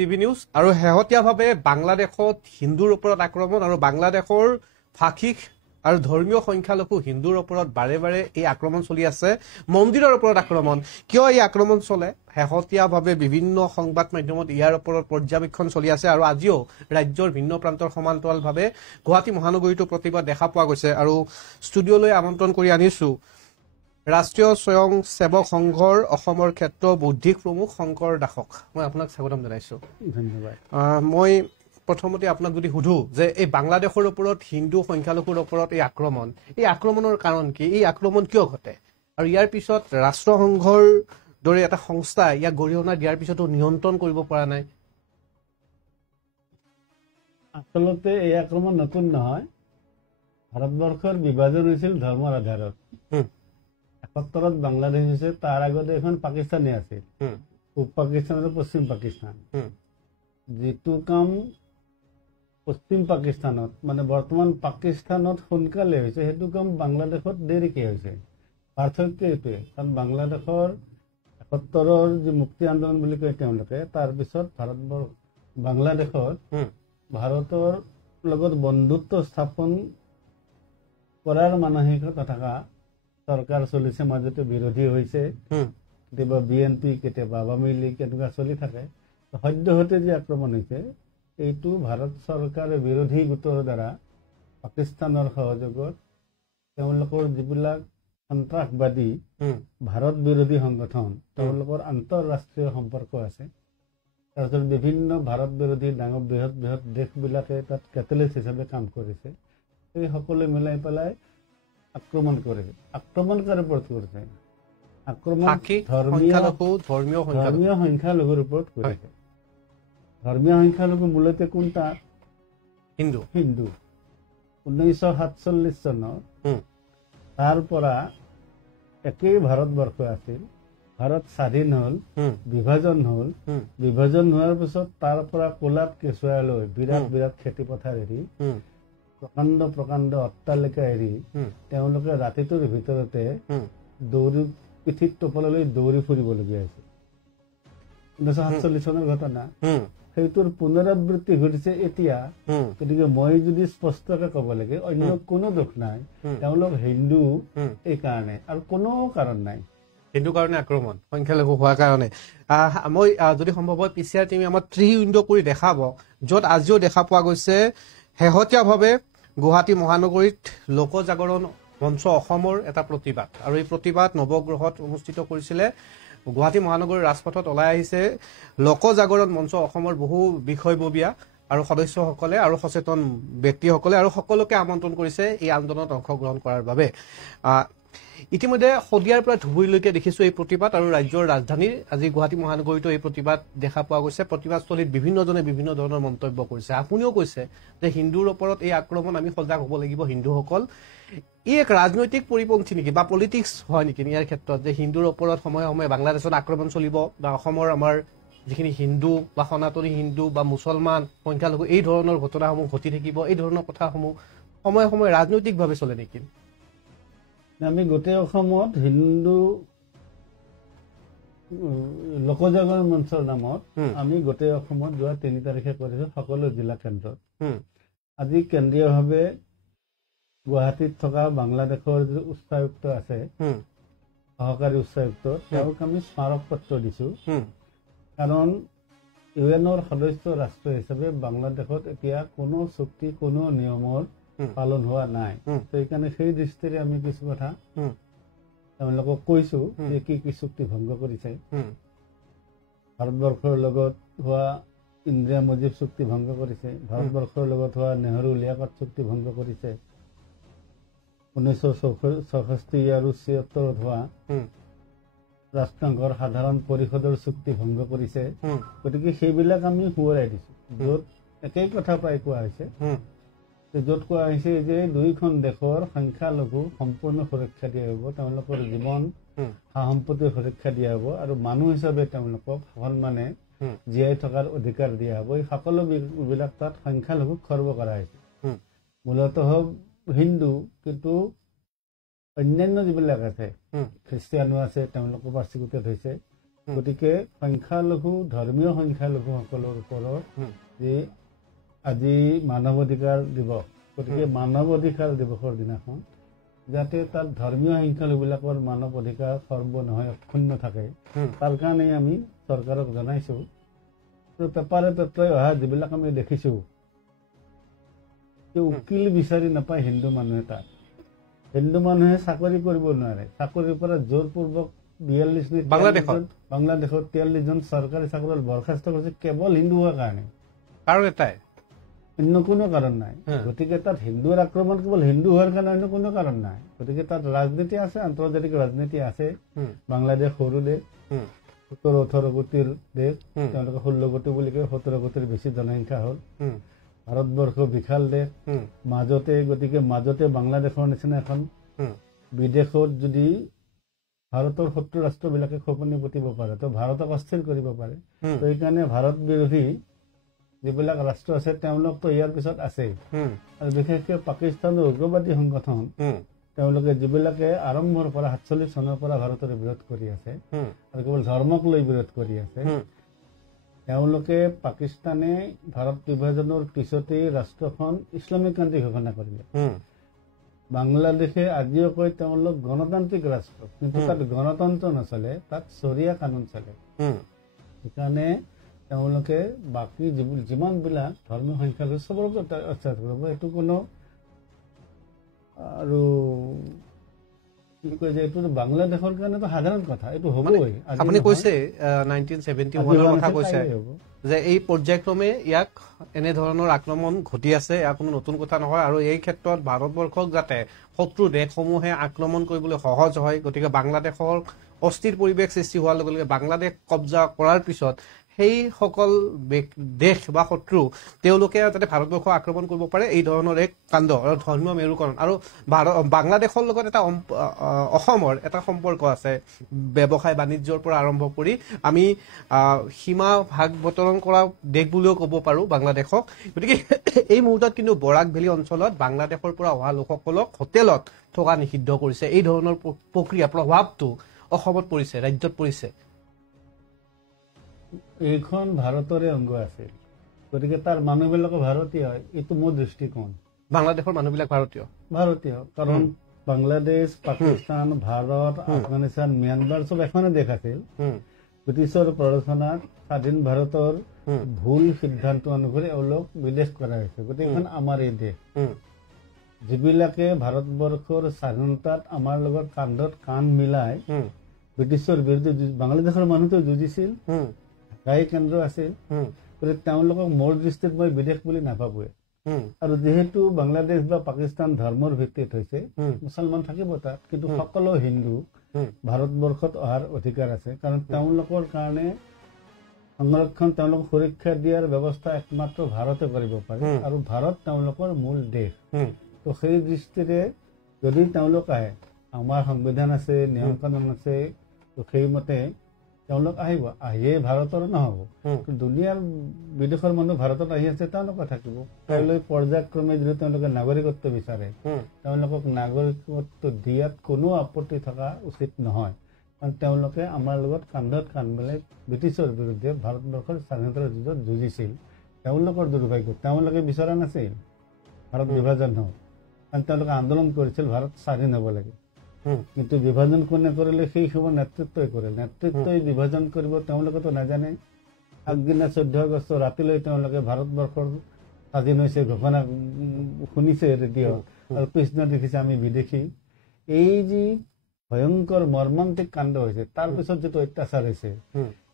DB news আৰু শেহতীয়াভাৱে বাংলাদেশত হিন্দুৰ ওপৰত আক্ৰমণ আৰু বাংলাদেশৰ ভাষিক আৰু ধৰ্মীয় সংখ্যালঘু হিন্দুৰ ওপৰত বাৰে বাৰে এই আক্ৰমণ চলি আছে মন্দিৰৰ ওপৰত আক্ৰমণ কিয় এই আক্ৰমণ চলে শেহতীয়াভাৱে বিভিন্ন সংবাদ মাধ্যমত ইয়াৰ ওপৰত পৰ্যবেক্ষণ চলি আছে আৰু আজিও ৰাজ্যৰ ভিন্ন প্ৰান্তৰ সমান্তৰালভাৱে গুৱাহাটী মহানগৰীতো প্ৰতিবাদ দেখা পোৱা গৈছে আৰু ষ্টুডিঅ'লৈ আমন্ত্ৰণ কৰি আনিছো ৰাষ্ট্ৰীয় স্বয়ং সেৱক সংঘৰ অসমৰ ক্ষেত্ৰ বৌদ্ধিক প্ৰমুখ শংকৰ দাসক মই আপোনাক স্বাগতম জনাইছো ধন্যবাদ মই প্ৰথমতে আপোনাক যদি সুধো যে এই বাংলাদেশৰ ওপৰত হিন্দু সংখ্যালঘুৰ ওপৰত এই আক্ৰমণৰ কাৰণ কি এই আক্ৰমণ কিয় ঘটে আৰু ইয়াৰ পিছত ৰাষ্ট্ৰসংঘৰ দৰে এটা সংস্থা ইয়াক গৰিহণা দিয়াৰ পিছতো নিয়ন্ত্ৰণ কৰিব পৰা নাই আচলতে এই আক্ৰমণ নতুন নহয় ভাৰতবৰ্ষৰ বিভাজন হৈছিল ধৰ্মৰ আধাৰত ৭১ত বাংলাদেশ হৈছে তাৰ আগতে এখন পাকিস্তানী আছিল পূব পাকিস্তান আৰু পশ্চিম পাকিস্তান যিটো কাম পশ্চিম পাকিস্তানত মানে বৰ্তমান পাকিস্তানত সোনকালে হৈছে সেইটো কাম বাংলাদেশত দেৰিকে হৈছে পাৰ্থক্য এইটোৱে কাৰণ বাংলাদেশৰ ৭১ৰ যি মুক্তি আন্দোলন বুলি কয় তেওঁলোকে তাৰপিছত বাংলাদেশত ভাৰতৰ লগত বন্ধুত্ব স্থাপন কৰাৰ মানসিকতা থকা চৰকাৰ চলিছে মাজতে বিৰোধী হৈছে কেতিয়াবা বিএনপি কেতিয়াবা আৱামী লীগ এনেকুৱা চলি থাকে সদ্যহতে যি আক্ৰমণ হৈছে এইটো ভাৰত চৰকাৰে বিৰোধী গোটৰ দ্বাৰা পাকিস্তানৰ সহযোগত তেওঁলোকৰ যিবিলাক সন্ত্ৰাসবাদী ভাৰত বিৰোধী সংগঠন তেওঁলোকৰ আন্তঃৰাষ্ট্ৰীয় সম্পৰ্ক আছে তাৰপিছত বিভিন্ন ভাৰত বিৰোধী ডাঙৰ বৃহৎ বৃহৎ দেশবিলাকে তাত কেটালিষ্ট হিচাপে কাম কৰিছে এই সকলো মিলাই পেলাই আক্ৰমণ কৰিছে আক্ৰমণকাৰীৰ ওপৰত কৰিছে আক্ৰমণ ধৰ্মীয় সংখ্যালঘুৰ ওপৰত কৰিছে ধৰ্মীয় সংখ্যালঘু মূলতে কোনটা হিন্দু 1947 চনৰ তাৰ পৰা একেই ভাৰতবৰ্ষ আছিল ভাৰত স্বাধীন হল বিভাজন হোৱাৰ পিছত তাৰ পৰা কোলাত কেঁচুৱালৈ বিৰাট বিৰাট খেতি পথাৰ এৰি প্ৰকাণ্ড অট্টালিকা এৰি তেওঁলোকে ৰাতিটোৰ ভিতৰতে দৌৰি পিঠিত টোপলালৈ দৌৰি ফুৰিবলগীয়া হৈছে 1947 চনৰ ঘটনা সেইটোৰ পুনৰাবৃত্তি ঘটিছে এতিয়া গতিকে মই যদি স্পষ্টকে ক'ব লাগে অন্য কোনো দোষ নাই তেওঁলোক হিন্দু এই কাৰণে আৰু কোনো কাৰণ নাই হিন্দু কাৰণে আক্ৰমণ সংখ্যালঘু হোৱাৰ কাৰণে মই যদি সম্ভৱ হয় পিচিআৰ টিমে আমাৰ 3 উইণ্ড' কৰি দেখাব য'ত আজিও দেখা পোৱা গৈছে শেহতীয়াভাৱে গুৱাহাটী মহানগৰীত লোক জাগৰণ মঞ্চ অসমৰ এটা প্ৰতিবাদ আৰু এই প্ৰতিবাদ নৱগ্ৰহত অনুষ্ঠিত কৰিছিলে গুৱাহাটী মহানগৰীৰ ৰাজপথত ওলাই আহিছে লোক জাগৰণ মঞ্চ অসমৰ বহু বিষয়ববীয়া আৰু সদস্যসকলে আৰু সচেতন ব্যক্তিসকলে আৰু সকলোকে আমন্ত্ৰণ কৰিছে এই আন্দোলনত অংশগ্ৰহণ কৰাৰ বাবে ইতিমধ্যে শদিয়াৰ পৰা ধুবুৰীলৈকে দেখিছো এই প্ৰতিবাদ আৰু ৰাজ্যৰ ৰাজধানীৰ আজি গুৱাহাটী মহানগৰীতো এই প্ৰতিবাদ দেখা পোৱা গৈছে প্ৰতিবাদস্থলীত বিভিন্নজনে বিভিন্ন ধৰণৰ মন্তব্য কৰিছে আপুনিও কৈছে যে হিন্দুৰ ওপৰত এই আক্ৰমণ আমি সজাগ হ'ব লাগিব হিন্দুসকল ই এক ৰাজনৈতিক পৰিপন্থী নেকি বা পলিটিক্স হয় নেকি ইয়াৰ ক্ষেত্ৰত যে হিন্দুৰ ওপৰত সময়ে সময়ে বাংলাদেশত আক্ৰমণ চলিব বা অসমৰ আমাৰ যিখিনি হিন্দু বা সনাতনী হিন্দু বা মুছলমান সংখ্যালঘু এই ধৰণৰ ঘটনাসমূহ ঘটি থাকিব এই ধৰণৰ কথাসমূহ সময়ে সময়ে ৰাজনৈতিকভাৱে চলে নেকি আমি গোটেই অসমত হিন্দু লোকজাগৰণ মঞ্চৰ নামত আমি গোটেই অসমত যোৱা 3 তাৰিখে কৰিছো সকলো জিলা কেন্দ্ৰত আজি কেন্দ্ৰীয়ভাৱে গুৱাহাটীত থকা বাংলাদেশৰ যি উচ্চায়ুক্ত আছে সহকাৰী উচ্চায়ুক্ত তেওঁক আমি স্মাৰক পত্ৰ দিছো কাৰণ ইউএনৰ সদস্য ৰাষ্ট্ৰ হিচাপে বাংলাদেশত এতিয়া কোনো চুক্তি কোনো নিয়মৰ পালন হোৱা নাই সেইকাৰণে সেই দৃষ্টিৰে আমি কিছু কথা তেওঁলোকক কৈছো যে কি চুক্তি ভংগ কৰিছে ভাৰতবৰ্ষৰ লগত হোৱা ইন্দিৰা মুজিব চুক্তি ভংগ কৰিছে ভাৰতবৰ্ষৰ লগত হোৱা নেহৰু লিয়াকত চুক্তি ভংগ কৰিছে 1964 আৰু 76ত হোৱা ৰাষ্ট্ৰসংঘৰ সাধাৰণ পৰিষদৰ চুক্তি ভংগ কৰিছে গতিকে সেইবিলাক আমি সোঁৱৰাই দিছো য'ত একেই কথা প্ৰায় কোৱা হৈছে য'ত কোৱা হৈছে যে দুইখন দেশৰ সংখ্যালঘু সম্পূৰ্ণ সুৰক্ষা দিয়া হ'ব তেওঁলোকৰ জীৱন সা সম্পত্তিৰ সুৰক্ষা দিয়া হ'ব আৰু মানুহ হিচাপে তেওঁলোকক সন্মানে জীয়াই থকাৰ অধিকাৰ দিয়া হ'ব এই সকলোবিলাক তাত সংখ্যালঘুক খৰ্ব কৰা হৈছে মূলতঃ হিন্দু কিন্তু অন্যান্য যিবিলাক আছে খ্ৰীষ্টিয়ানো আছে তেওঁলোকো পাৰ্চিকুটেড হৈছে গতিকে সংখ্যালঘু ধৰ্মীয় সংখ্যালঘুসকলৰ ওপৰত যে আজি মানৱ অধিকাৰ দিৱস, গতিকে মানৱ অধিকাৰ দিৱসৰ দিনাখন যাতে তাত ধৰ্মীয় সংখ্যালঘুবিলাকৰ মানৱ অধিকাৰ সৰ্ব নহয় অক্ষুণ্ণ থাকে, তাৰ কাৰণে আমি চৰকাৰক জনাইছো। পেপাৰে অহা যিবিলাক আমি দেখিছো, উকিল বিচাৰি নাপায় হিন্দু মানুহে। তাত হিন্দু মানুহে চাকৰি কৰিব নোৱাৰে, চাকৰিৰ পৰা জোৰপূৰ্বক 42 বাংলাদেশত 43 জন চৰকাৰী চাকৰিত বৰখাস্ত কৰিছে কেৱল হিন্দু হোৱাৰ কাৰণে। আৰু এটাই অন্য কোনো কাৰণ নাই। গতিকে তাত হিন্দুৰ আক্ৰমণ কেৱল হিন্দু হোৱাৰ কাৰণে অন্য কোনো কাৰণ নাই। গতিকে তাত ৰাজনীতি আছে, আন্তৰ্জাতিক ৰাজনীতি আছে। বাংলাদেশ সৰু দেশ, 17-18 কোটিৰ দেশ, তেওঁলোকে 16 কোটি বুলি কয়, 17 কোটিৰ বেছি জনসংখ্যা হ'ল। ভাৰতবৰ্ষ বিশাল দেশ মাজতে, গতিকে মাজতে বাংলাদেশৰ নিচিনা এখন বিদেশত যদি ভাৰতৰ শত্ৰু ৰাষ্ট্ৰবিলাকে খোপনি পুতিব পাৰে, তো ভাৰতক অস্থিৰ কৰিব পাৰে। তো সেইকাৰণে ভাৰত বিৰোধী যিবিলাক ৰাষ্ট্ৰ আছে তেওঁলোকতো ইয়াৰ পিছত আছেই। আৰু বিশেষকৈ পাকিস্তানৰ উগ্ৰবাদী সংগঠন, তেওঁলোকে যিবিলাকে আৰম্ভৰ পৰা 47 চনৰ পৰা ভাৰতৰ বিৰোধ কৰি আছে আৰু কেৱল ধৰ্মক লৈ বিৰোধ কৰি আছে, তেওঁলোকে পাকিস্তানে ভাৰত বিভাজনৰ পিছতেই ৰাষ্ট্ৰখন ইছলামিক কাণ্ট্ৰি ঘোষণা কৰিলে। বাংলাদেশে আজিও কয় তেওঁলোক গণতান্ত্ৰিক ৰাষ্ট্ৰ, কিন্তু তাত গণতন্ত্ৰ নচলে, তাত চৰিয়া কানুন চলে। সেইকাৰণে তেওঁলোকে বাকী যিমানবিলাক ধৰ্মীয় সংখ্যালঘু চবৰ ওপৰত অত্যাচাৰ কৰিব। এইটো কোনো আৰু কি কয় যে এইটো বাংলাদেশৰ কাৰণেতো সাধাৰণ কথা, এইটো হ'বই। আপুনি কৈছে 1971 কথা কৈছে যে এই পৰ্যায়ক্ৰমে ইয়াক এনেধৰণৰ আক্ৰমণ ঘটি আছে, ইয়াক কোনো নতুন কথা নহয়। আৰু এই ক্ষেত্ৰত ভাৰতবৰ্ষক যাতে শত্ৰু দেশসমূহে আক্ৰমণ কৰিবলৈ সহজ হয়, গতিকে বাংলাদেশৰ অস্থিৰ পৰিৱেশ সৃষ্টি হোৱাৰ লগে লগে বাংলাদেশ কব্জা কৰাৰ পিছত সেইসকল দেশ বা শত্ৰু তেওঁলোকে যাতে ভাৰতবৰ্ষক আক্ৰমণ কৰিব পাৰে, এই ধৰণৰ এক কাণ্ড আৰু ধৰ্মীয় মেৰুকৰণ। আৰু বাংলাদেশৰ লগত এটা অসমৰ এটা সম্পৰ্ক আছে, ব্যৱসায় বাণিজ্যৰ পৰা আৰম্ভ কৰি আমি সীমা ভাগ বতৰণ কৰা দেশ বুলিও ক'ব পাৰোঁ বাংলাদেশক। গতিকে এই মুহূৰ্তত কিন্তু বৰাক ভেলী অঞ্চলত বাংলাদেশৰ পৰা অহা লোকসকলক হোটেলত থকা নিষিদ্ধ কৰিছে। এই ধৰণৰ প্ৰক্ৰিয়া প্ৰভাৱটো অসমত পৰিছে, ৰাজ্যত পৰিছে। এইখন ভাৰতৰে অংগ আছিল, গতিকে তাৰ মানুহবিলাকো ভাৰতীয় হয়। এইটো মোৰ দৃষ্টিকোণ। বাংলাদেশৰ মানুহবিলাক ভাৰতীয়, কাৰণ বাংলাদেশ, পাকিস্তান, ভাৰত, আফগানিস্তান, ম্যানমাৰ চব এখনে দেশ আছিল। ব্ৰিটিছৰ প্ৰৰোচনাত স্বাধীন ভাৰতৰ ভুল সিদ্ধান্ত অনুসৰি এওঁলোক বিদেশ কৰা হৈছে। গতিকে এইখন আমাৰ এই দেশ। যিবিলাকে ভাৰতবৰ্ষৰ স্বাধীনতাত আমাৰ লগত কান্ধত কান্ধ মিলাই ব্ৰিটিছৰ বিৰুদ্ধে বাংলাদেশৰ মানুহটো যুঁজিছিল, গাই কেন্দ্ৰ আছিল, গতিকে তেওঁলোকক মোৰ দৃষ্টিত মই বিদেশ বুলি নাভাবোৱে। আৰু যিহেতু বাংলাদেশ বা পাকিস্তান ধৰ্মৰ ভিত্তিত হৈছে, মুছলমান থাকিব তাত, কিন্তু সকলো হিন্দু ভাৰতবৰ্ষত অহাৰ অধিকাৰ আছে। কাৰণ তেওঁলোকৰ কাৰণে সংৰক্ষণ, তেওঁলোকক সুৰক্ষা দিয়াৰ ব্যৱস্থা একমাত্ৰ ভাৰতে কৰিব পাৰে, আৰু ভাৰত তেওঁলোকৰ মূল দেশ। তো সেই দৃষ্টিৰে যদি তেওঁলোক আহে, আমাৰ সংবিধান আছে, নিয়ম কানুন আছে, তো সেইমতে তেওঁলোক আহিব। আহিয়ে ভাৰতৰ নহ'ব, দুনিয়াৰ বিদেশৰ মানুহ ভাৰতত আহি আছে, তেওঁলোকে থাকিব। কাইলৈ পৰ্যায়ক্ৰমে যদি তেওঁলোকে নাগৰিকত্ব বিচাৰে, তেওঁলোকক নাগৰিকত্ব দিয়াত কোনো আপত্তি থকা উচিত নহয়। কাৰণ তেওঁলোকে আমাৰ লগত কান্ধত কান্ধ মিলাই ব্ৰিটিছৰ বিৰুদ্ধে ভাৰতবৰ্ষৰ স্বাধীনতাৰ যুঁজত যুঁজিছিল। তেওঁলোকৰ দুৰ্ভাগ্য, তেওঁলোকে বিচৰা নাছিল ভাৰত বিভাজন হওক, কাৰণ তেওঁলোকে আন্দোলন কৰিছিল ভাৰত স্বাধীন হ'ব লাগে। কিন্তু বিভাজন কোনে কৰিলে? সেই সময়ত নেতৃত্বই কৰে। নেতৃত্বই বিভাজন কৰিব তেওঁলোকেতো নাজানে। আগদিনা 14 আগষ্ট ৰাতিলৈ তেওঁলোকে ভাৰতবৰ্ষৰ স্বাধীন হৈছে ঘোষণা শুনিছে ৰেডিঅ', আৰু পিছদিনা দেখিছে আমি বিদেশী। এই যি ভয়ংকৰ মৰ্মান্তিক কাণ্ড হৈছে, তাৰ পিছত যিটো অত্যাচাৰ হৈছে,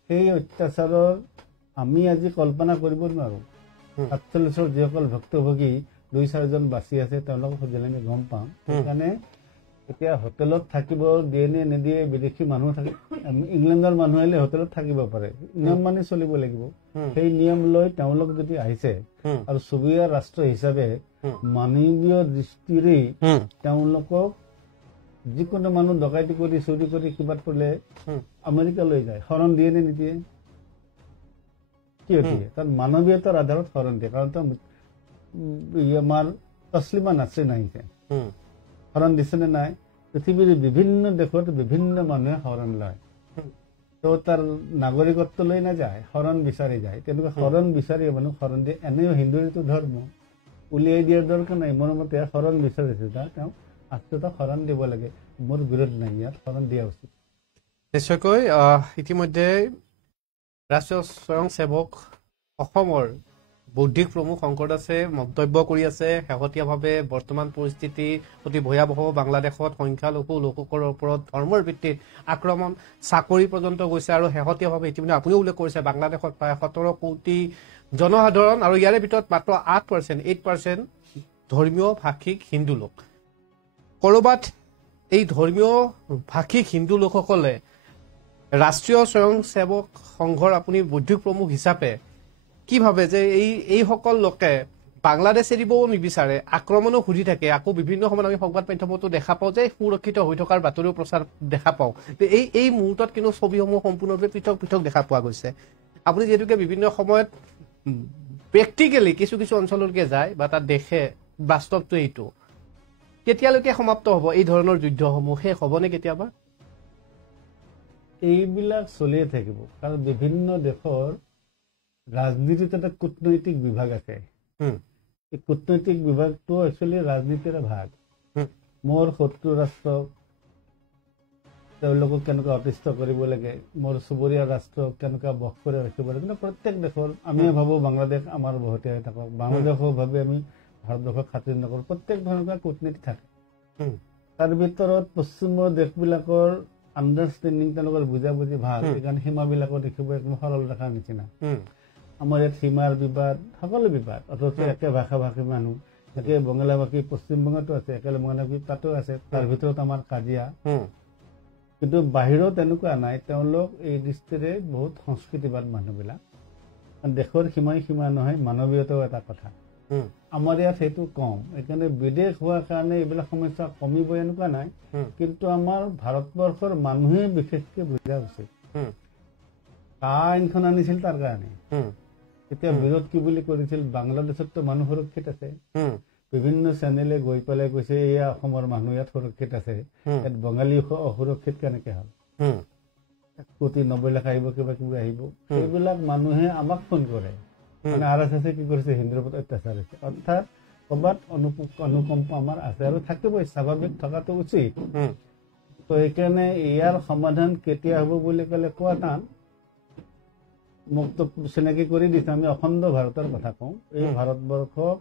সেই অত্যাচাৰৰ আমি আজি কল্পনা কৰিব নোৱাৰো। 47 যিসকল ভুক্তভোগী 2-4জন বাচি আছে, তেওঁলোকক সুধিলে আমি গম পাম। সেইকাৰণে এতিয়া হোটেলত থাকিব দিয়ে নে নিদিয়ে, বিদেশী মানুহ থাকে, ইংলেণ্ডৰ মানুহ আহিলে হোটেলত থাকিব পাৰে, নিয়ম মানি চলিব লাগিব। সেই নিয়ম লৈ তেওঁলোক যদি আহিছে, আৰু চুবুৰীয়া ৰাষ্ট্ৰ হিচাপে মানৱীয় দৃষ্টিৰে তেওঁলোকক, যিকোনো মানুহ ডকাইতি কৰি চুৰি কৰি কিবাত পৰিলে আমেৰিকালৈ যায়, শৰণ দিয়ে নে নিদিয়ে? কিয় দিয়ে? কাৰণ মানৱীয়তাৰ আধাৰত শৰণ দিয়ে। কাৰণ আমাৰ তছলিমা নাছৰিন আহিছে, শৰণ দিছে নে নাই? পৃথিৱীৰ বিভিন্ন দেশত বিভিন্ন মানুহে শৰণ লয়। তো তো তাৰ নাগৰিকত্ব লৈ নাযায়, শৰণ বিচাৰি যায়। তেনেকুৱা শৰণ বিচাৰি মানুহ শৰণ দিয়ে। এনেও হিন্দুৰ এইটো ধৰ্ম, উলিয়াই দিয়াৰ দৰকাৰ নাই। মোৰ মতে শৰণ বিচাৰিছে, তেওঁ আচলতে শৰণ দিব লাগে। মোৰ বিৰোধ নাই, ইয়াত শৰণ দিয়া উচিত। নিশ্চয়কৈ ইতিমধ্যে ৰাষ্ট্ৰীয় স্বয়ংসেৱক অসমৰ বৌদ্ধিক প্ৰমুখ শংকৰ দাসে মন্তব্য কৰি আছে, শেহতীয়াভাৱে বৰ্তমান পৰিস্থিতি অতি ভয়াৱহ। বাংলাদেশত সংখ্যালঘু লোকসকলৰ ওপৰত ধৰ্মৰ ভিত্তিত আক্ৰমণ, চাকৰি পৰ্যন্ত গৈছে। আৰু শেহতীয়াভাৱে ইতিমধ্যে আপুনিও উল্লেখ কৰিছে, বাংলাদেশত প্ৰায় 17 কোটি জনসাধাৰণ, আৰু ইয়াৰে ভিতৰত মাত্ৰ 8% ধৰ্মীয় ভাষিক হিন্দু লোক। ক'ৰবাত এই ধৰ্মীয় ভাষিক হিন্দু লোকসকলে ৰাষ্ট্ৰীয় স্বয়ংসেৱক সংঘৰ আপুনি বৌদ্ধিক প্ৰমুখ হিচাপে কি ভাবে যে এইসকল লোকে বাংলাদেশ এৰিবও নিবিচাৰে, আক্ৰমণো সুধি থাকে। আকৌ বিভিন্ন সময়ত আমি সংবাদ মাধ্যমতো দেখা পাওঁ যে সুৰক্ষিত হৈ থকাৰ বাতৰিও প্ৰচাৰ দেখা পাওঁ। এই মুহূৰ্তত কিন্তু ছবিসমূহ সম্পূৰ্ণৰূপে পৃথক পৃথক দেখা পোৱা গৈছে। আপুনি যিহেতুকে বিভিন্ন সময়ত প্ৰেক্টিকেলি কিছু কিছু অঞ্চললৈকে যায় বা তাত দেখে, বাস্তৱটো এইটো কেতিয়ালৈকে সমাপ্ত হ'ব? এই ধৰণৰ যুদ্ধসমূহ শেষ হ'বনে কেতিয়াবা? এইবিলাক চলিয়ে থাকিব, কাৰণ বিভিন্ন দেশৰ ৰাজনীতিত এটা কূটনৈতিক বিভাগ আছে। এই কূটনৈতিক বিভাগটো একচুৱেলি ৰাজনীতিৰে ভাগ। মোৰ শত্ৰু ৰাষ্ট্ৰক তেওঁলোকক কেনেকুৱা অতিষ্ঠ কৰিব লাগে, মোৰ চুবুৰীয়া ৰাষ্ট্ৰক কেনেকুৱা বশ কৰি ৰাখিব লাগে। কিন্তু প্ৰত্যেক দেশৰ, আমিও ভাবো বাংলাদেশ আমাৰ বহুতে থাকক, বাংলাদেশো ভাবে আমি ভাৰতবৰ্ষক খাতিৰ নকৰোঁ। প্ৰত্যেক ধৰণৰ কূটনীতি থাকে। তাৰ ভিতৰত পশ্চিমৰ দেশবিলাকৰ আণ্ডাৰষ্টেণ্ডিং, তেওঁলোকৰ বুজাবুজি ভাল, সেইকাৰণে সীমাবিলাকো দেখিব একদম সৰল ৰেখাৰ নিচিনা। আমাৰ ইয়াত সীমাৰ বিবাদ, সকলো বিবাদ, অথচ একে ভাষা ভাষী মানুহ, একে বঙলা ভাষী পশ্চিমবংগতো আছে, একেলগে বঙলা ভাষী তাতো আছে, তাৰ ভিতৰত আমাৰ কাজিয়া। কিন্তু বাহিৰত এনেকুৱা নাই। তেওঁলোক এই দৃষ্টিৰে বহুত সংস্কৃতিবাদ মানুহবিলাক। দেশৰ সীমাই সীমা নহয়, মানৱীয়তাও এটা কথা। আমাৰ ইয়াত সেইটো কম, সেইকাৰণে বিদেশ হোৱাৰ কাৰণে এইবিলাক সমস্যা কমিব এনেকুৱা নাই। কিন্তু আমাৰ ভাৰতবৰ্ষৰ মানুহে বিশেষকে বুজা উচিত। আইনখন আনিছিল তাৰ কাৰণে, এতিয়া বিৰোধ কি বুলি কৰিছিল? বাংলাদেশতো মানুহ সুৰক্ষিত আছে। বিভিন্ন চেনেলে গৈ পেলাই কৈছে এয়া অসমৰ মানুহ ইয়াত সুৰক্ষিত আছে, ইয়াত বঙালী অসুৰক্ষিত কেনেকে হ'ল? 1.90 লাখ আহিব, কিবা কিবি আহিব। সেইবিলাক মানুহে আমাক ফোন কৰে, মানে RSS কি কৰিছে, হিন্দুৰ ওপৰত অত্যাচাৰ হৈছে। অৰ্থাৎ ক'ৰবাত অনুকম্প আমাৰ আছে আৰু থাকিবই, স্বাভাৱিক থকাটো উচিত। তো সেইকাৰণে ইয়াৰ সমাধান কেতিয়া হ'ব বুলি ক'লে কোৱা টান। মোকতো চিনাকি কৰি দিছে, আমি অখণ্ড ভাৰতৰ কথা কওঁ। এই ভাৰতবৰ্ষক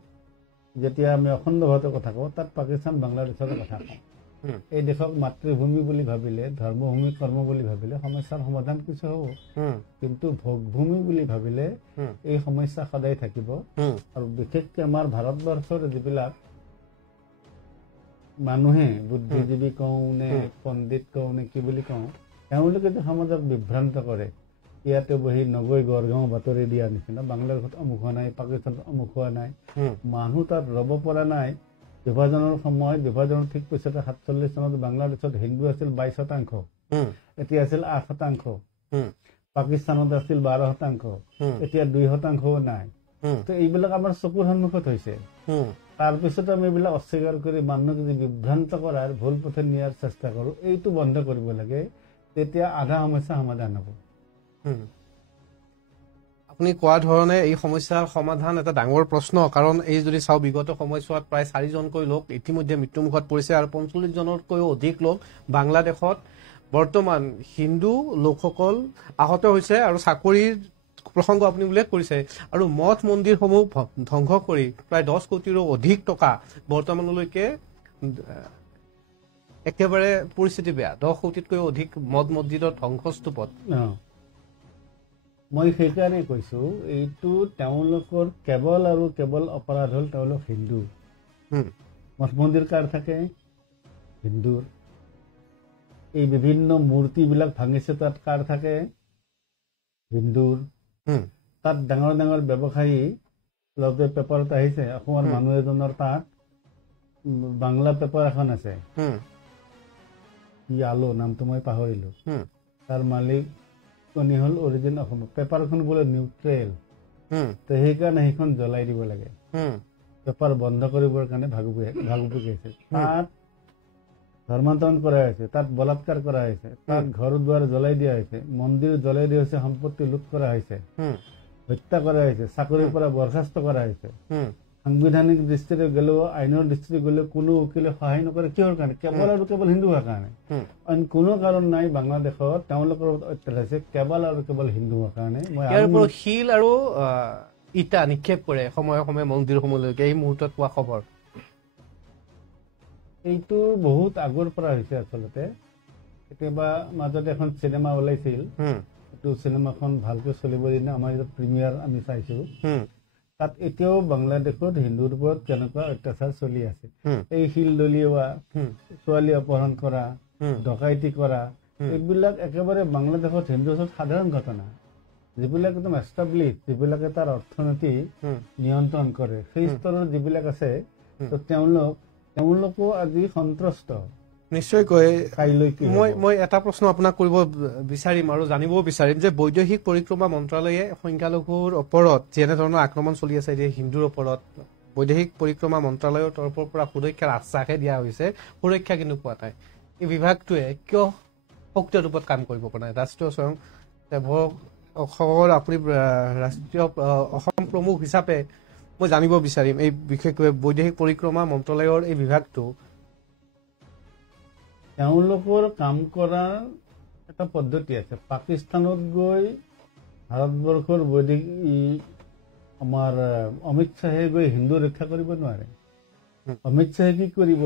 যেতিয়া আমি অখণ্ড ভাৰতৰ কথা কওঁ, তাত পাকিস্তান বাংলাদেশৰ কথা কওঁ। এই দেশক মাতৃভূমি বুলি ভাবিলে, ধৰ্মভূমি কৰ্ম বুলি ভাবিলে সমস্যাৰ সমাধান কিছু হ'ব, কিন্তু ভোগভূমি বুলি ভাবিলে এই সমস্যা সদায় থাকিব। আৰু বিশেষকৈ আমাৰ ভাৰতবৰ্ষৰ যিবিলাক মানুহে, বুদ্ধিজীৱী কওঁ নে পণ্ডিত কওঁ নে কি বুলি কওঁ, তেওঁলোকে যে সমাজক বিভ্ৰান্ত কৰে, ইয়াতে বহি নগৈ গড়গাঁও বাতৰি দিয়া নিচিনা, বাংলাদেশত অমুক হোৱা নাই, পাকিস্তানত অমুক হোৱা নাই। মানুহ তাত ৰ'ব পৰা নাই। বিভাজনৰ সময়ত, বিভাজনৰ ঠিক পিছতে 47 চনত বাংলাদেশত হিন্দু আছিল 22%, এতিয়া আছিল 8%। পাকিস্তানত আছিল 12%, এতিয়া 2%ও নাই। তো এইবিলাক আমাৰ চকুৰ সন্মুখত হৈছে। তাৰপিছত আমি এইবিলাক অস্বীকাৰ কৰি মানুহক যদি বিভ্ৰান্ত কৰাৰ, ভুল পথে নিয়াৰ চেষ্টা কৰোঁ, এইটো বন্ধ কৰিব লাগে। তেতিয়া আধা সমস্যা সমাধান হ'ব। আপুনি কোৱা ধৰণে এই সমস্যাৰ সমাধান এটা ডাঙৰ প্ৰশ্ন। কাৰণ এই যদি চাওঁ, বিগত সময়ছোৱাত প্ৰায় 4জনকৈ লোক ইতিমধ্যে মৃত্যুমুখত পৰিছে আৰু 45 জনতকৈও অধিক লোক বাংলাদেশত বৰ্তমান হিন্দু লোকসকল আহত হৈছে। আৰু চাকৰিৰ প্ৰসংগ আপুনি উল্লেখ কৰিছে। আৰু মঠ মন্দিৰসমূহ ধ্বংস কৰি প্ৰায় 10 কোটিৰো অধিক টকা বৰ্তমানলৈকে, একেবাৰে পৰিস্থিতি বেয়া, 10 কোটিতকৈও অধিক মঠ মছজিদৰ ধ্বংসস্তূপত। মই সেইকাৰণে কৈছো, এইটো তেওঁলোকৰ কেৱল আৰু কেৱল অপৰাধ হ'ল তেওঁলোক হিন্দু। মঠ মন্দিৰ কাৰ থাকে? হিন্দুৰ। এই বিভিন্ন মূৰ্তিবিলাক ভাঙিছে, তাত কাৰ থাকে? হিন্দুৰ। তাত ডাঙৰ ডাঙৰ ব্যৱসায়ী লগতে পেপাৰত আহিছে, অসমৰ মানুহ এজনৰ তাত বাংলা পেপাৰ এখন আছে, কি আলো নামটো মই পাহৰিলো। তাৰ মালিক হ'ল অৰিজিন অসম। পেপাৰখন বোলে নিউট্ৰেল, তো সেইকাৰণে সেইখন জ্বলাই দিব লাগে। পেপাৰ বন্ধ কৰিবৰ কাৰণে ভাগুপি গৈছিল। তাত ধৰ্মান্তৰণ কৰা হৈছে, তাত বলাৎকাৰ কৰা হৈছে, তাত ঘৰ দুৱাৰ জ্বলাই দিয়া হৈছে, মন্দিৰ জ্বলাই দিয়া হৈছে, সম্পত্তি লুট কৰা হৈছে, হত্যা কৰা হৈছে, চাকৰিৰ পৰা বৰখাস্ত কৰা হৈছে। সাংবিধানিক দৃষ্টিৰে গ'লেও আইনৰ দৃষ্টিৰে গ'লেও কোনো উকিলে সহায় নকৰে। কিহৰ কাৰণে? কেৱল আৰু কেৱল হিন্দু হোৱাৰ কাৰণে। অইন কোনো কাৰণ নাই বাংলাদেশত তেওঁলোকৰ অত্যাচাৰ হৈছে কেৱল আৰু কেৱল হিন্দু হোৱাৰ কাৰণে। শিল আৰু ইটা নিক্ষেপ কৰে সময়ে সময়ে মন্দিৰসমূহলৈকে, এই মুহূৰ্তত পোৱা খবৰ এইটো বহুত আগৰ পৰা হৈছে। আচলতে কেতিয়াবা মাজতে এখন চিনেমা ওলাইছিল, এইটো চিনেমাখন ভালকে চলিব দিনে আমাৰ প্ৰিমিয়াৰ আমি চাইছো। তাত এতিয়াও বাংলাদেশত হিন্দুৰ ওপৰত কেনেকুৱা অত্যাচাৰ চলি আছে। এই শিল দলিওৱা, ছোৱালী অপহৰণ কৰা, ডকাইতি কৰা, এইবিলাক একেবাৰে বাংলাদেশত হিন্দুৰ ওচৰত সাধাৰণ ঘটনা। যিবিলাক একদম এষ্টাব্লিছ, যিবিলাকে তাৰ অৰ্থনীতি নিয়ন্ত্ৰণ কৰে, সেই স্তৰৰ যিবিলাক আছে, তেওঁলোকো আজি সন্ত্ৰস্ত। নিশ্চয়কৈ মই এটা প্ৰশ্ন আপোনাক কৰিব বিচাৰিম আৰু জানিবও বিচাৰিম যে বৈদেশিক পৰিক্ৰমা মন্ত্ৰালয়ে সংখ্যালঘুৰ ওপৰত যেনেধৰণৰ আক্ৰমণ চলি আছে যে হিন্দুৰ ওপৰত, বৈদেশিক পৰিক্ৰমা মন্ত্ৰালয়ৰ তৰফৰ পৰা সুৰক্ষাৰ আশ্বাসহে দিয়া হৈছে, সুৰক্ষা কিন্তু পোৱা নাই। এই বিভাগটোৱে কিয় সক্ৰিয় ৰূপত কাম কৰিব পৰা নাই? ৰাষ্ট্ৰীয় স্বয়ং সেৱকৰ আপুনি ৰাষ্ট্ৰীয় অসম প্ৰমুখ হিচাপে মই জানিব বিচাৰিম এই বিশেষকৈ বৈদেশিক পৰিক্ৰমা মন্ত্ৰালয়ৰ এই বিভাগটো। তেওঁলোকৰ কাম কৰাৰ এটা পদ্ধতি আছে। পাকিস্তানত গৈ ভাৰতবৰ্ষৰ বৈদেশিক আমাৰ অমিত শ্বাহে গৈ হিন্দু ৰক্ষা কৰিব নোৱাৰে। অমিত শ্বাহে কি কৰিব?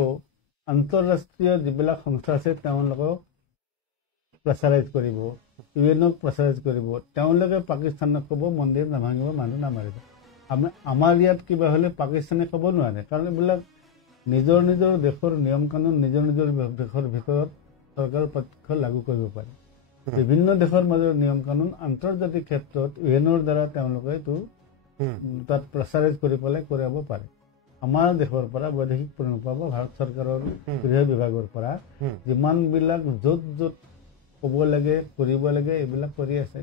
আন্তঃৰাষ্ট্ৰীয় যিবিলাক সংস্থা আছে তেওঁলোকক প্ৰেছাৰাইজ কৰিব, ইউএনক প্ৰেছাৰাইজ কৰিব। তেওঁলোকে পাকিস্তানক ক'ব মন্দিৰ নাভাঙিব, মানুহ নামাৰিব। আমাৰ ইয়াত কিবা হ'লে পাকিস্তানে ক'ব নোৱাৰে, কাৰণ এইবিলাক নিজৰ নিজৰ দেশৰ নিয়ম কানুন নিজৰ নিজৰ দেশৰ ভিতৰত চৰকাৰৰ পক্ষ লাগু কৰিব পাৰে। বিভিন্ন দেশৰ মাজৰ নিয়ম কানুন আন্তৰ্জাতিক ক্ষেত্ৰত ইউএনৰ দ্বাৰা তেওঁলোকে তাত প্ৰেছাৰাইজ কৰি পেলাই কৰাব পাৰে। আমাৰ দেশৰ পৰা বৈদেশিক পৰিক্ৰমা বা ভাৰত চৰকাৰৰ গৃহ বিভাগৰ পৰা যিমানবিলাক য'ত য'ত ক'ব লাগে, কৰিব লাগে, এইবিলাক কৰি আছে।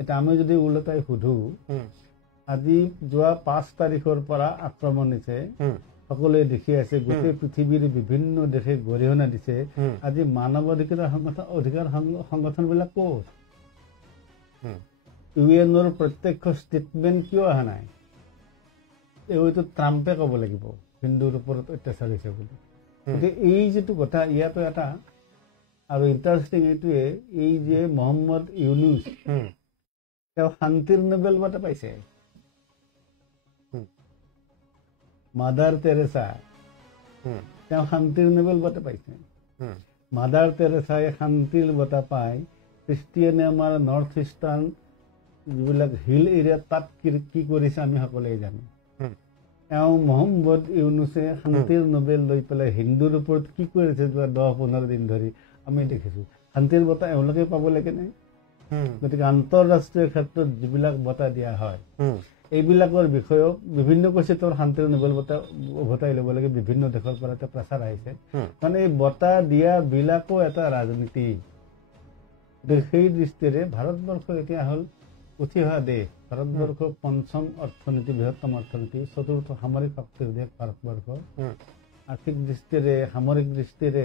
এতিয়া আমি যদি ওলোটাই সুধো, আজি যোৱা 5 তাৰিখৰ পৰা আক্ৰমণ হৈছে, সকলোৱে দেখি আছে, গোটেই পৃথিৱীৰ বিভিন্ন দেশে গৰিহণা দিছে। আজি মানৱ অধিকাৰ সংগঠনবিলাক ক'ত? ইউএনৰ প্ৰত্যক্ষ ষ্টেটমেণ্ট কিয় অহা নাই? এইটো ট্ৰাম্পে ক'ব লাগিব হিন্দুৰ ওপৰত অত্যাচাৰ হৈছে বুলি। গতিকে এই যিটো কথা, ইয়াতো এটা আৰু ইণ্টাৰেষ্টিং এইটোৱে, এই যে মহম্মদ ইউনুছ তেওঁ শান্তিৰ নোবেল বঁটা পাইছে। মাদাৰ তেৰেছা তেওঁ শান্তিৰ নোবেল বঁটা পাইছে। মাদাৰ তেৰেছাই শান্তিৰ বঁটা পায়, খ্ৰীষ্টিয়ানে আমাৰ নৰ্থ ইষ্টাৰ্ণ যিবিলাক হিল এৰিয়াত তাত কি কৰিছে আমি সকলোৱে জানো। তেওঁ মহম্মদ ইউনুছে শান্তিৰ নোবেল লৈ পেলাই হিন্দুৰ ওপৰত কি কৰিছে যোৱা 10-15 দিন ধৰি আমি দেখিছো। শান্তিৰ বঁটা এওঁলোকে পাব লাগে নে? গতিকে আন্তঃৰাষ্ট্ৰীয় ক্ষেত্ৰত যিবিলাক বঁটা দিয়া হয়, এইবিলাকৰ বিষয়েও বিভিন্ন কৈছে তোৰ শান্তিৰ নোবেল বঁটা উভতাই ল'ব লাগে। বিভিন্ন দেশৰ পৰা এটা প্ৰেছাৰ আহিছে, কাৰণ এই বঁটা দিয়া বিলাকো এটা ৰাজনীতি। সেই দৃষ্টিৰে ভাৰতবৰ্ষ এতিয়া হ'ল উঠি অহা দেশ। ভাৰতবৰ্ষ 5ম অৰ্থনীতি, বৃহত্তম অৰ্থনীতি, 4ৰ্থ সামৰিক শক্তিৰ দেশ ভাৰতবৰ্ষ। আৰ্থিক দৃষ্টিৰে, সামৰিক দৃষ্টিৰে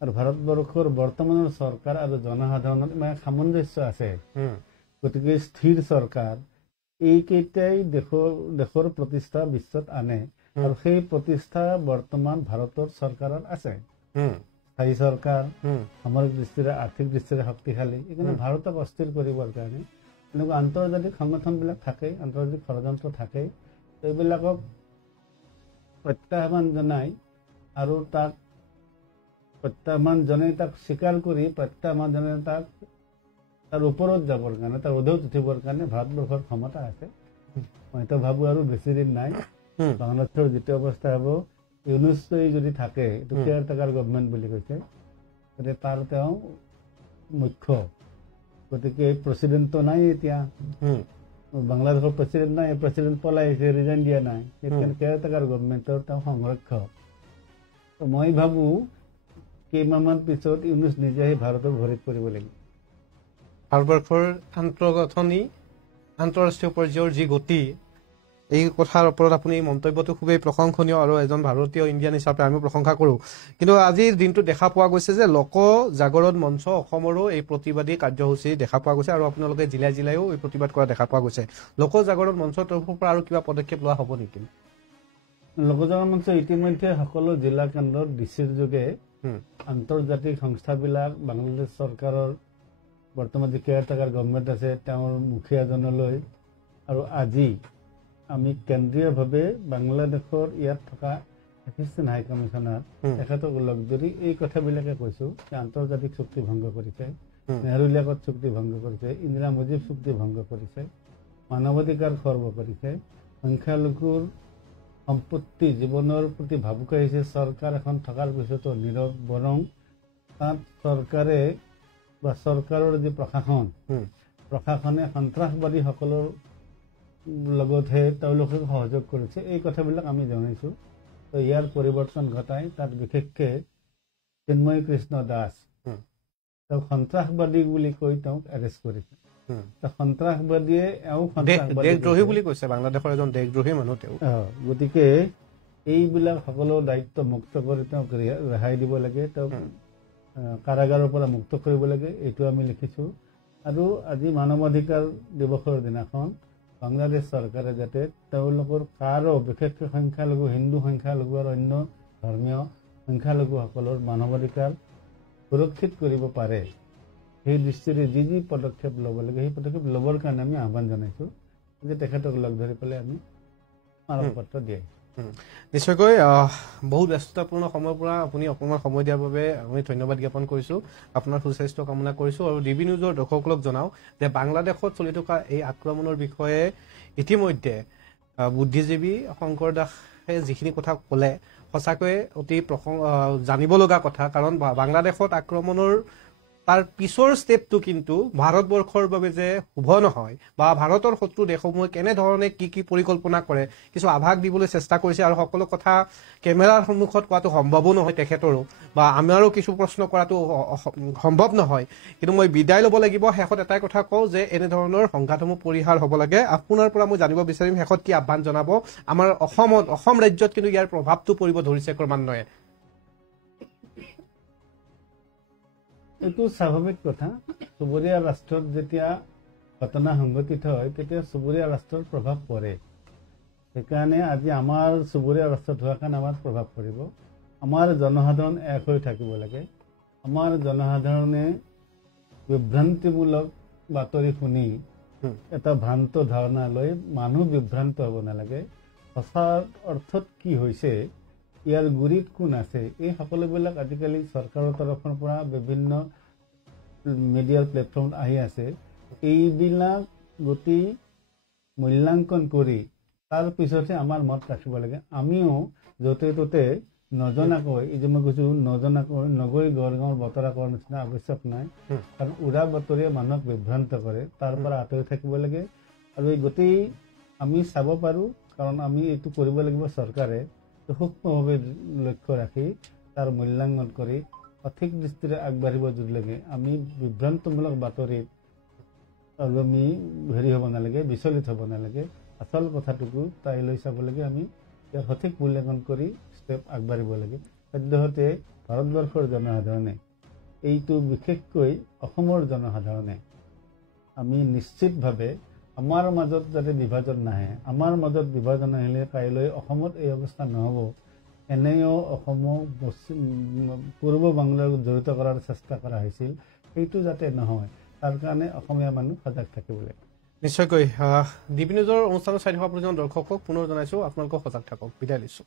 আৰু ভাৰতবৰ্ষৰ বৰ্তমানৰ চৰকাৰ আৰু জনসাধাৰণৰ ইমান সামঞ্জস্য আছে। গতিকে স্থিৰ চৰকাৰ এইকেইটাই দেশৰ প্ৰতিষ্ঠা বিশ্বত আনে, আৰু সেই প্ৰতিষ্ঠা বৰ্তমান ভাৰতৰ চৰকাৰৰ আছে। স্থায়ী চৰকাৰ, সামৰিক দৃষ্টিৰে, আৰ্থিক দৃষ্টিৰে শক্তিশালী। এইকাৰণে ভাৰতক অস্থিৰ কৰিবৰ কাৰণে এনেকুৱা আন্তৰ্জাতিক সংগঠনবিলাক থাকেই, আন্তৰ্জাতিক ষড়যন্ত্ৰ থাকেই। এইবিলাকক প্ৰত্যাহ্বান জনাই আৰু তাক প্ৰত্যাহ্বান জনাই তাক স্বীকাৰ কৰি প্ৰত্যাহ্বান জনাই তাক তাৰ ওপৰত যাবৰ কাৰণে, তাৰ উধত উঠিবৰ কাৰণে ভাৰতবৰ্ষৰ ক্ষমতা আছে। মইতো ভাবো আৰু বেছি দিন নাই, বাংলাদেশৰ যিটো অৱস্থা হ'ব, ইউনুছই যদি থাকে, এইটো কেয়াৰ টেকাৰ গভমেণ্ট বুলি কৈছে, গতিকে তাৰ তেওঁ মুখ্য। গতিকে প্ৰেচিডেণ্টটো নাই এতিয়া, বাংলাদেশৰ প্ৰেচিডেণ্ট নাই, প্ৰেচিডেণ্ট পলাই আহিছে, ৰিজাইন দিয়া নাই। সেইকাৰণে কেয়াৰ টেকাৰ গভমেণ্টৰ তেওঁ সংৰক্ষক। মই ভাবো কেইমাহমান পিছত ইউনুছ নিজে আহি ভাৰতক ভৰিত পৰিব লাগিব। ভাৰতবৰ্ষৰ আন্তঃগাঁথনি, আন্তঃৰাষ্ট্ৰীয় পৰ্যায়ৰ যি গতি, এই কথাৰ ওপৰত আপুনি মন্তব্যটো খুবেই প্ৰশংসনীয় আৰু এজন ভাৰতীয় ইণ্ডিয়ান হিচাপে আমি প্ৰশংসা কৰোঁ কিন্তু আজিৰ দিনটোত দেখা পোৱা গৈছে যে লোক জাগৰণ মঞ্চ অসমৰো এই প্ৰতিবাদী কাৰ্যসূচী দেখা পোৱা গৈছে আৰু আপোনালোকে জিলাই জিলাইও এই প্ৰতিবাদ কৰা দেখা পোৱা গৈছে লোক জাগৰণ মঞ্চৰ তৰফৰ পৰা আৰু কিবা পদক্ষেপ লোৱা হ'ব নেকি লোক জাগৰণ মঞ্চ ইতিমধ্যে সকলো জিলা কেন্দ্ৰত ডিচিৰ যোগে আন্তৰ্জাতিক সংস্থাবিলাক বাংলাদেশ চৰকাৰৰ বৰ্তমান যি কেয়াৰটেকাৰ গভৰ্ণমেণ্ট আছে তেওঁৰ মুখীয়াজনলৈ আৰু আজি আমি কেন্দ্ৰীয়ভাৱে বাংলাদেশৰ ইয়াত থকা এছিষ্টেণ্ট হাই কমিছনাৰ তেখেতক লগ ধৰি এই কথাবিলাকে কৈছো যে আন্তৰ্জাতিক চুক্তি ভংগ কৰিছে নেহৰুলিয়াকত চুক্তি ভংগ কৰিছে ইন্দিৰা মুজিব চুক্তি ভংগ কৰিছে মানৱাধিকাৰ খৰ্ব কৰিছে সংখ্যালঘুৰ সম্পত্তি জীৱনৰ প্ৰতি ভাবুক আহিছে চৰকাৰ এখন থকাৰ পিছতো নীৰৱ বৰং তাত চৰকাৰে বা চৰকাৰৰ যি প্ৰশাসনে সন্ত্ৰাসবাদীসকলৰ লগতহে তেওঁলোকে সহযোগ কৰিছে এই কথাবিলাক আমি জনাইছো তো ইয়াৰ পৰিৱৰ্তন ঘটাই তাত বিশেষকে চিন্ময় কৃষ্ণ দাস তেওঁক সন্ত্ৰাসবাদী বুলি কৈ তেওঁক এৰেষ্ট কৰিছে সন্ত্ৰাসবাদীয়ে দেশদ্ৰোহী বুলি কৈছে বাংলাদেশৰ এজন দেশদ্ৰোহী মানুহ তেওঁ গতিকে এইবিলাক সকলো দায়িত্ব মুক্ত কৰি তেওঁক ৰেহাই দিব লাগে তেওঁক কাৰাগাৰৰ পৰা মুক্ত কৰিব লাগে এইটো আমি লিখিছো আৰু আজি মানৱাধিকাৰ দিৱসৰ দিনাখন বাংলাদেশ চৰকাৰে যাতে তেওঁলোকৰ কাৰো বিশেষকৈ সংখ্যালঘু হিন্দু সংখ্যালঘু আৰু অন্য ধৰ্মীয় সংখ্যালঘুসকলৰ মানৱাধিকাৰ সুৰক্ষিত কৰিব পাৰে সেই দৃষ্টিৰে যি যি পদক্ষেপ ল'ব লাগে সেই পদক্ষেপ ল'বৰ কাৰণে আমি আহ্বান জনাইছো যে তেখেতক লগ ধৰি পেলাই আমি স্মাৰকপত্ৰ দিয়াই নিশ্চয়কৈ বহু ব্যস্ততাপূৰ্ণ সময়ৰ পৰা আপুনি অকণমান সময় দিয়াৰ বাবে আমি ধন্যবাদ জ্ঞাপন কৰিছোঁ আপোনাৰ সুস্বাস্থ্য কামনা কৰিছোঁ আৰু ডিবি নিউজৰ দৰ্শকসকলক জনাওঁ যে বাংলাদেশত চলি থকা এই আক্ৰমণৰ বিষয়ে ইতিমধ্যে বুদ্ধিজীৱী শংকৰ দাসে যিখিনি কথা ক'লে সঁচাকৈয়ে অতি জানিব লগা কথা কাৰণ বাংলাদেশত আক্ৰমণৰ তাৰ পিছৰ ষ্টেপটো কিন্তু ভাৰতবৰ্ষৰ বাবে যে শুভ নহয় বা ভাৰতৰ শত্ৰু দেশসমূহে কেনেধৰণে কি পৰিকল্পনা কৰে কিছু আভাস দিবলৈ চেষ্টা কৰিছে আৰু সকলো কথা কেমেৰাৰ সন্মুখত কোৱাটো সম্ভৱো নহয় তেখেতৰো বা আমাৰো কিছু প্ৰশ্ন কৰাটো সম্ভৱ নহয় কিন্তু মই বিদায় ল'ব লাগিব শেষত এটাই কথা কওঁ যে এনেধৰণৰ সংঘাতসমূহ পৰিহাৰ হ'ব লাগে আপোনাৰ পৰা মই জানিব বিচাৰিম শেষত কি আহ্বান জনাব আমাৰ অসম ৰাজ্যত কিন্তু ইয়াৰ প্ৰভাৱটো পৰিব ধৰিছে ক্ৰমান্বয়ে এইটো স্বাভাৱিক কথা চুবুৰীয়া ৰাষ্ট্ৰত যেতিয়া ঘটনা সংঘটিত হয় তেতিয়া চুবুৰীয়া ৰাষ্ট্ৰৰ প্ৰভাৱ পৰে সেইকাৰণে আজি আমাৰ চুবুৰীয়া ৰাষ্ট্ৰত হোৱা কাৰণে আমাৰ প্ৰভাৱ পৰিব আমাৰ জনসাধাৰণ এক হৈ থাকিব লাগে আমাৰ জনসাধাৰণে বিভ্ৰান্তিমূলক বাতৰি শুনি এটা ভ্ৰান্ত ধাৰণা লৈ মানুহ বিভ্ৰান্ত হ'ব নালাগে সঁচা অৰ্থত কি হৈছে ইয়াৰ গুৰিত কোন আছে এই সকলোবিলাক আজিকালি চৰকাৰৰ তৰফৰ পৰা বিভিন্ন মিডিয়াৰ প্লেটফৰ্মত আহি আছে এইবিলাক গতি মূল্যাংকন কৰি তাৰ পিছতহে আমাৰ মত ৰাখিব লাগে আমিও য'তে ত'তে নজনাকৈ এই যে মই কৈছো নজনাকৈ নগৈ গড়গাঁৱৰ বতৰা কৰাৰ নিচিনা আৱশ্যক নাই কাৰণ উৰা বাতৰিয়ে মানুহক বিভ্ৰান্ত কৰে তাৰ পৰা আঁতৰি থাকিব লাগে আৰু এই গোটেই আমি চাব পাৰোঁ কাৰণ আমি এইটো কৰিব লাগিব চৰকাৰে সূক্ষ্মভাৱে লক্ষ্য ৰাখি তাৰ মূল্যাংকন কৰি সঠিক দৃষ্টিৰে আগবাঢ়িব যদিলৈকে আমি বিভ্ৰান্তমূলক বাতৰিত আমি হ'ব নালাগে বিচলিত হ'ব নালাগে আচল কথাটোকো তাই লৈ চাব লাগে আমি ইয়াৰ সঠিক মূল্যাংকন কৰি ষ্টেপ আগবাঢ়িব লাগে সদ্যহতে ভাৰতবৰ্ষৰ জনসাধাৰণে এইটো বিশেষকৈ অসমৰ জনসাধাৰণে আমি নিশ্চিতভাৱে আমাৰ মাজত যাতে বিভাজন নাহে আমাৰ মাজত বিভাজন আহিলে কাইলৈ অসমত এই অৱস্থা নহ'ব এনেও অসমক পূৰ্ব বাংলাৰ জড়িত কৰাৰ চেষ্টা কৰা হৈছিল সেইটো যাতে নহয় তাৰ কাৰণে অসমীয়া মানুহ সজাগ থাকিব লাগে নিশ্চয়কৈ ডিবি নিউজৰ অনুষ্ঠানত চাই থকা প্ৰতিজন দৰ্শকক পুনৰ জনাইছোঁ আপোনালোকক সজাগ থাকক বিদায় লৈছোঁ